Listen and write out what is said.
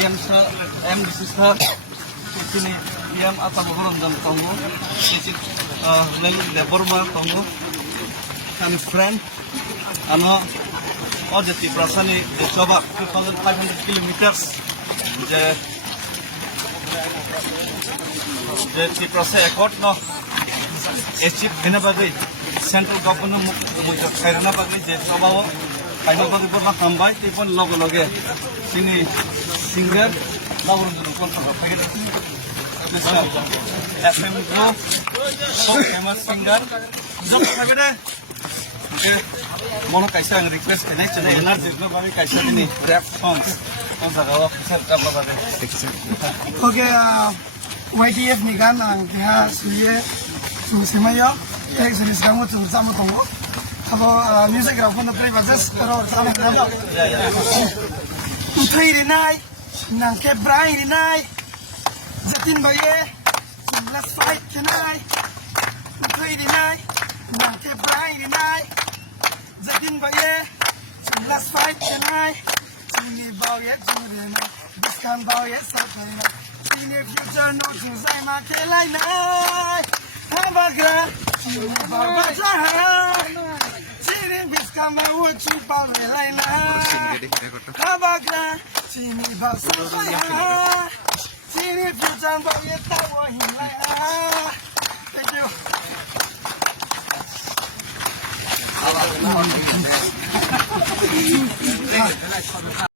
MDC sir, sini atau Ramadan tunggu, sisi lagi Deborma tunggu, kami friend, jadi perasaan ini coba 2,500 kilometers, jadi proses ekor no, achieve kena bagi central government mungkin karena bagi jadi coba kaino bagi pernah tambah, tipon logo sini singer, lawan dulu pun apa gitu. FM Pro, famous singer, jom lagi deh. Mau kaisa yang request kena cina energi itu kami kaisa ini rap songs, kalau bisa apa apa deh. Oke, YTF nih kan, kita sudah semaya, kayak sudah kamu tuh sama tunggu. Kalau music kita pun play bagus, terus sama kenapa? Utri di night, nangke brai di night, jatin baye, let's fight tonight. Utri di night, nangke brai di night, jatin baye, let's fight tonight. Sini baye jurena, biskan baye sakena. Sini future no juzai makelai night. Habagra, sini babaja. Sini biskan bawa cuba melai night. Habagra, sini basaya. Sini future baye tawa hilai. Thank you.